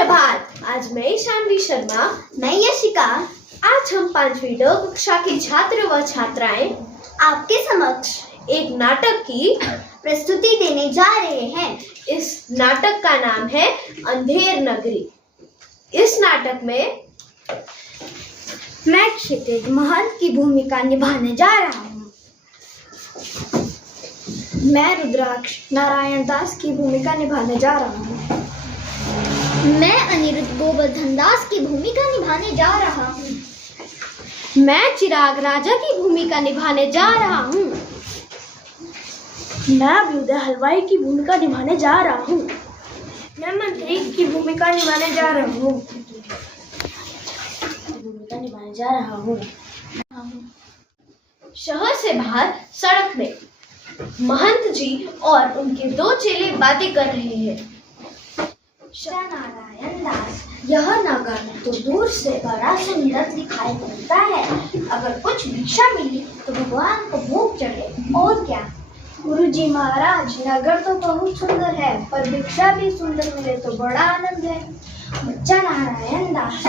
सुप्रभात। आज मैं शान्वी शर्मा, मैं यशिका, आज हम 5वीं ड कक्षा के छात्र व छात्राएं आपके समक्ष एक नाटक की प्रस्तुति देने जा रहे हैं। इस नाटक का नाम है अंधेर नगरी। इस नाटक में मैं क्षितिज महंत की भूमिका निभाने जा रहा हूँ। मैं रुद्राक्ष नारायण दास की भूमिका निभाने जा रहा हूँ। मैं अनिरुद्ध गोवर्धन दास की भूमिका निभाने जा रहा हूँ। मैं चिराग राजा की भूमिका निभाने जा रहा हूँ। मैं अभ्युदय हलवाई की भूमिका निभाने जा रहा हूँ। मैं मंत्री की भूमिका निभाने जा रहा हूँ। शहर से बाहर सड़क में महंत जी और उनके 2 चेले बातें कर रहे हैं। नारायण दास, यह नगर तो दूर से बड़ा सुंदर दिखाई पड़ता है। अगर कुछ भिक्षा मिली तो भगवान को भूख चढ़े, और क्या। गुरुजी महाराज, नगर तो बहुत सुंदर है, पर भिक्षा भी सुंदर मिले तो बड़ा आनंद है। बच्चा नारायण दास,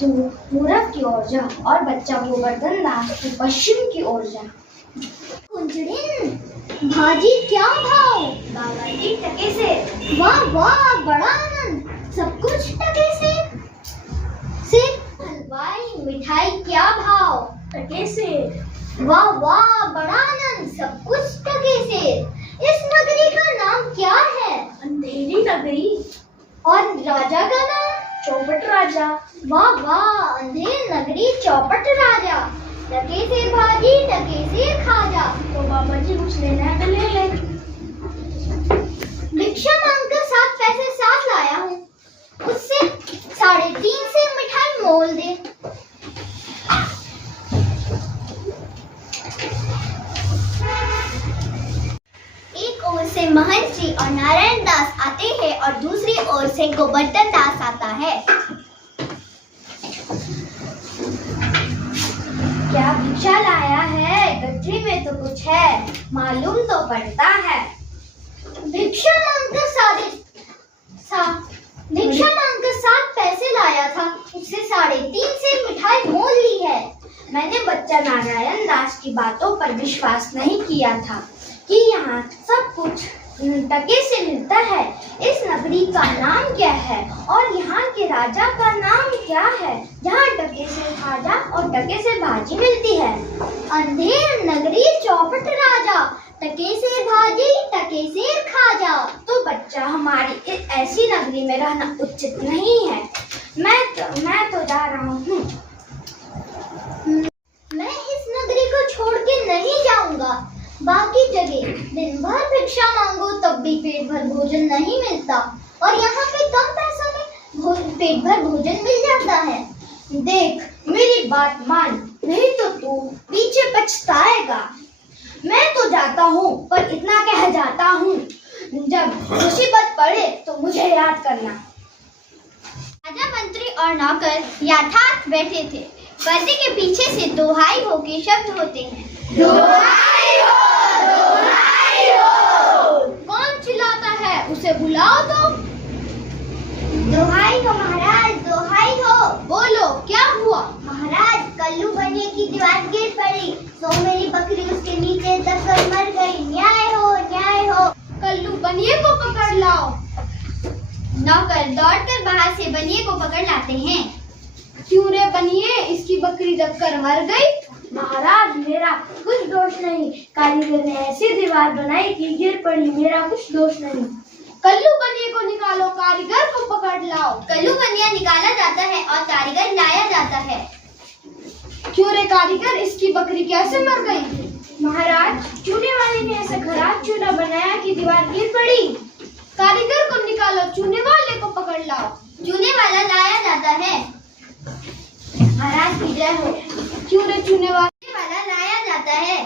तू पूरब की ओर जा और बच्चा गोवर्धन दास तू पश्चिम की ओर जा। कुंजड़िन, भाजी क्या भाव? दादाजी टके से। वाह वाह, बड़ा आनंद, सब कुछ टके से। सिर्फ हलवाई मिठाई क्या भाव? टके से। वाह वाह, बड़ा आनंद, सब कुछ टके से। इस नगरी का नाम क्या है? अंधेरी नगरी। और राजा का नाम? चौपट राजा। वाह वाह, अंधेर नगरी चौपट राजा। टके से भाजी, टके से खाजा। तो बाबा जी कुछ लेना है तो ले ले। भिक्षा मांगकर 7 पैसे साथ लाया हूँ, उससे 3.5 से मिठाई मोल दे। एक ओर से महंत जी और नारायण दास आते हैं और दूसरी ओर से गोवर्धन दास आता है। क्या भिक्षा लाया है? गठरी में तो कुछ है, मालूम तो पड़ता है। भिक्षा मांगकर 7 पैसे लाया था, उससे 3.5 से मिठाई मोल ली है। मैंने बच्चा नारायण दास की बातों पर विश्वास नहीं किया था कि यहाँ सब कुछ टके से मिलता है। इस नगरी का नाम क्या है और यहाँ के राजा का नाम क्या है, जहाँ टके से खाजा और टके से भाजी मिलती है? अंधेर नगरी चौपट राजा, टके से भाजी, टके से खाजा। तो बच्चा, हमारी ऐसी नगरी में रहना उचित नहीं है। मैं तो जा रहा हूँ। मैं इस नगरी को छोड़ के नहीं जाऊंगा। बाकी जगह दिन भर भिक्षा मांगो तब भी पेट भर भोजन नहीं मिलता, और यहाँ पे कम पैसों में पेट भर भोजन मिल जाता है। देख, मेरी बात मान, नहीं तो तू पीछे पछताएगा। मैं तो जाता हूँ, पर इतना कह जाता हूँ, जब मुसीबत पड़े तो मुझे याद करना। राजा, मंत्री और नौकर यथार्थ बैठे थे। पर्दे के पीछे से दोहाई हो के शब्द होते हैं। दोहाई हो, दोहाई हो। कौन चिल्लाता है? उसे बुलाओ तो। दोहाई हो महाराज, दोहाई हो। बोलो, क्या हुआ? महाराज, कल्लू बनिए की दीवार गिर पड़ी, तो मेरी बकरी उसके नीचे दबकर मर गई। न्याय हो, न्याय हो। कल्लू बनिए को पकड़ लाओ। नौकर दौड़कर बाहर से बनिए को पकड़ लाते हैं। क्यों रे बनिए, इसकी बकरी दबकर मर गई? महाराज, मेरा कुछ दोष नहीं, कारीगर ने ऐसी दीवार बनाई कि गिर पड़ी, मेरा कुछ दोष नहीं। कल्लू बनिए को निकालो, कारीगर को पकड़ लाओ। कल्लू बनिया निकाला जाता है और कारीगर लाया जाता है। क्यों रे कारीगर, इसकी बकरी कैसे मर गई? महाराज, चूने वाले ने ऐसा खराब चूना बनाया कि दीवार गिर पड़ी। कारीगर को निकालो, चूने वाले को पकड़ लाओ। चूने वाला लाया जाता है। महाराज की जय हो। क्यों रे चूने वाला लाया जाता है।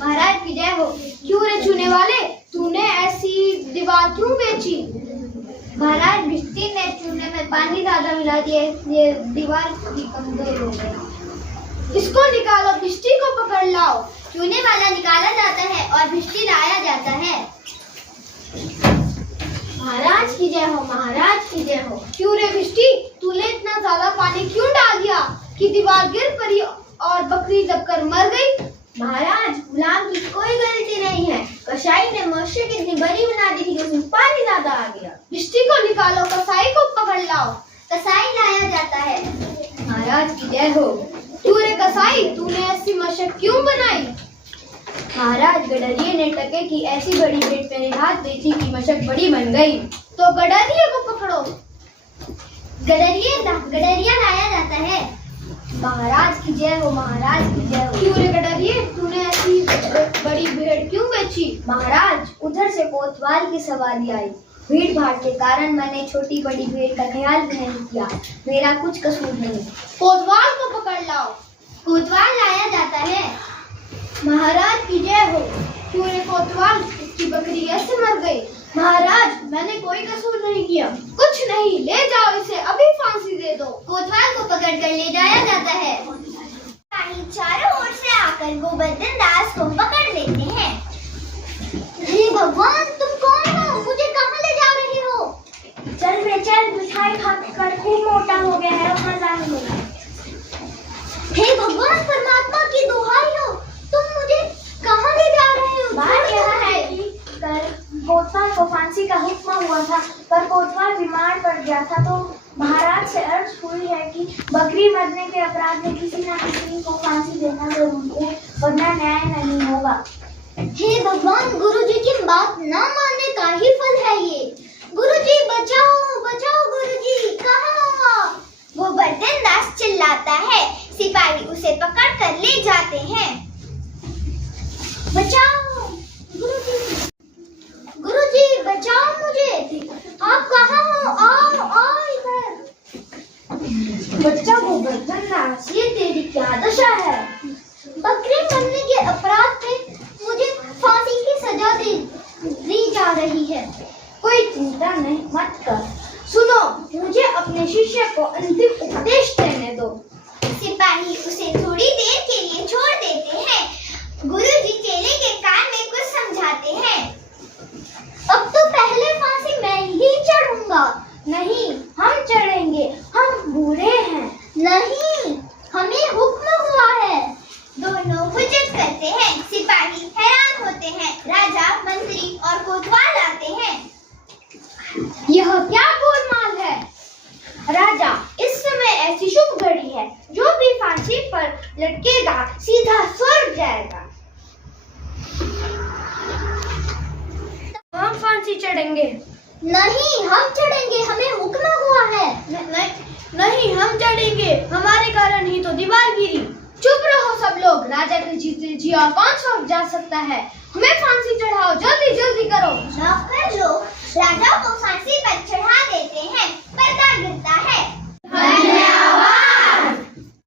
महाराज की जय हो। क्यों रे चूने वाले, तूने ऐसी दीवार क्यों बेची? महाराज, भिष्टी ने चूने में पानी ज्यादा मिला दिया, ये दीवार की कमजोर हो गई। इसको निकालो, भिष्टी को पकड़ लाओ। चूने वाला निकाला जाता है और भिष्टी लाया जाता है। महाराज की जय हो, महाराज की जय हो। क्यों रे बिष्टी, तूने इतना ज्यादा पानी क्यों डाल दिया कि दीवार गिर पड़ी और बकरी दबकर मर गई? महाराज, गुलाम की कोई गलती नहीं है। कसाई ने मनुष्य कितनी बड़ी बना दी थी कि उसमें पानी ज्यादा आ गया। बिष्टी को निकालो, कसाई को पकड़ लाओ। कसाई लाया जाता है। महाराज की जय हो। क्यों रे कसाई, तूने ऐसी मशक क्यों बनाई? महाराज, गडरिये ने टके की ऐसी बड़ी भेंट मेरे हाथ दी थी कि मशक बड़ी बन गई। तो गडरिये को पकड़ो। गडरिया लाया जाता है। महाराज की जय हो, महाराज की जय हो। क्यों रे गडरिये, तूने ऐसी बड़ी भेड़ क्यों बेची? महाराज, उधर से कोतवाल की सवारी आई। भीड़ भाड़ के कारण मैंने छोटी बड़ी भेड़ का ख्याल भी नहीं किया। मेरा कुछ कसूर नहीं। कोतवाल को पकड़ लाओ। कोतवाल लाया जाता है। महाराज की जय हो। क्यों रे कोतवाल, इसकी बकरी ऐसे मर गई? महाराज, मैंने कोई कसूर नहीं किया। कुछ नहीं, ले जाओ इसे, अभी फांसी दे दो। कोतवाल को पकड़कर ले जाया जाता है। चारों ओर से आकर गोवर्धन दास को पकड़ लेते हैं। हे भगवान, तुम कौन हो? मुझे कहाँ ले जा रहे हो? चल बे चल, मिठाई खाकर खूब मोटा हो गया है, वहाँ जाएंगे। हे भगवान, परमात्मा की दुहाई हो, तुम मुझे कहाँ ले जा रहे हो? बात यह है कि कल कोतवाल को फांसी का हुक्म हुआ था, पर कोतवाल बीमार पड़ गया था, तो महाराज से अर्ज हुई है कि बकरी मरने के अपराध में किसी न किसी को फांसी देना जरूरी है, वरना न्याय नहीं होगा। हे भगवान, गुरुजी की बात न मानने का ही फल है ये। गुरुजी बचाओ बचाओ, गुरुजी कहाँ हो आप? गोवर्धन दास चिल्लाता है। सिपाही उसे पकड़ कर ले जाते हैं। बचाओ गुरुजी, गुरुजी बचाओ मुझे, आप कहाँ हो? आओ आओ इधर। बच्चा गोवर्धन दास, ये तेरी क्या दशा है? बकरी मरने के अपराध में मुझे फांसी की सजा दी जा रही है। कोई चिंता नहीं, मत कर। सुनो, मुझे अपने शिष्य को अंतिम उपदेश देने दो। सिपाही उसे थोड़ी देर के लिए छोड़ देते हैं। गुरुजी चेले के कान में कुछ समझाते हैं। अब तो पहले फांसी मैं ही चढ़ूंगा। नहीं, हम चढ़ेंगे, हम बूढ़े हैं। नहीं, हमें हुक्म हुआ है। दोनों हुज्जत करते हैं। सिपाही हैरान होते हैं। राजा, मंत्री और कोतवाल आते हैं। यह क्या गोलमाल है? राजा, इस समय ऐसी शुभ घड़ी है, जो भी फांसी पर लटकेगा सीधा स्वर्ग जाएगा। हम फांसी चढ़ेंगे। नहीं, हम चढ़ेंगे, हमें हुक्म हुआ है। नहीं, हम चढ़ेंगे, हमारे कारण ही तो दीवार गिरी। चुप रहो सब लोग, राजा के जीते जी और कौन स्वर्ग जा सकता है? हमें फांसी चढ़ाओ, जल्दी जल्दी करो। नौकर लोग राजा को फांसी पर